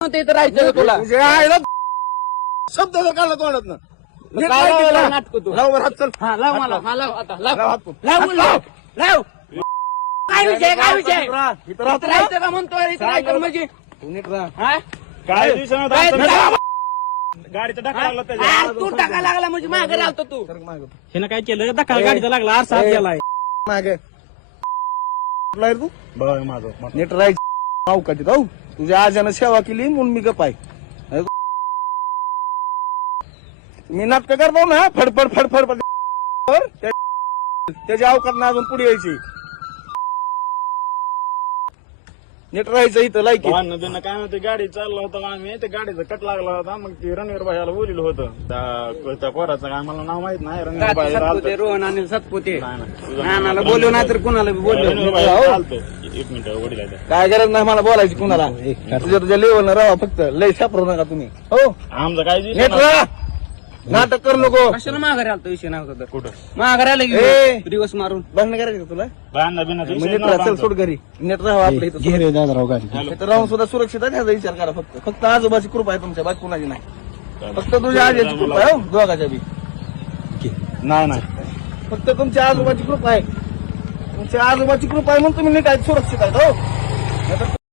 ते तर राहायचं तुला तुझ्या आईला शब्द जर काढला तोंडात ना नाटक तू लाव बरं हात चल. हा लाव मला हा लाव आता लाव लाव हात तू. लाव लाव लाव काय विषय काय विषय इथं राहा, इथं राहा इथं राहायचं का म्हणतोय इथं राहायचं म्हणजे तू नीट राहा. हा? काय दिवसानं काय आता गाडीचा धक्का लागला त्याच्या हा, तू टाका लागला म्हणजे मागे राहतो तू सरक मागं. ह्यानं काय केलं धक्का गाडीचा लागला आरसा आत गेलाय मागे कुठला आहे रे तू बघ माझं नीट राहायचं अवकाशात हो तुझ्या आजानं सेवा केली म्हणून मी गप आहे मी नाटक करतो ना फडफड फडफड त्याच्या अवकाश अजून पुढे यायची नीट राहायचं इथं लायकी भांडणं काय म्हणते गाडी चाललो होतो आम्ही ते गाडीचा कट लागला होता मग ते रणवीर भाईला बोलिलं होतं त्या पोराचं काय मला नाव माहित नाही रणवीर भाई सतपुते रोहन आणि सतपुते नाही, तुझं नानाला बोलू नाही तर कुणाला बी बोलू रणवीर भाई चालतो एक मिनिट वडील आहे. काय गरज नाही मला बोलायची कुणाला तुझ्या लेवल राहा फक्त लय सापरू नका तुम्ही हो आमचं काय दिवस नीट राहा नाटक करू नको कशाला माघारी आलतो विषय नव्हता तर कुठं माघारी आलं ए. की दिवस मारून भांडण करायचं तुला भांडणं बिनाचं विषय नीट राहा चल नव्हता सोड घरी नीट राहा आपल्या इथं इथं राहून सुद्धा सुरक्षित आहे ह्याचा विचार करा फक्त आजोबाची कृपा आहे तुमच्या बाकी कुणाची नाही फक्त तुझ्या आजीची कृपा आहे हो दोघाच्या बी नाही नाही फक्त तुमच्या आजोबाची कृपा आहे तुमच्या आजोबाची कृपा आहे म्हणून तुम्ही नीट आहे सुरक्षित आहेत हो नाहीतर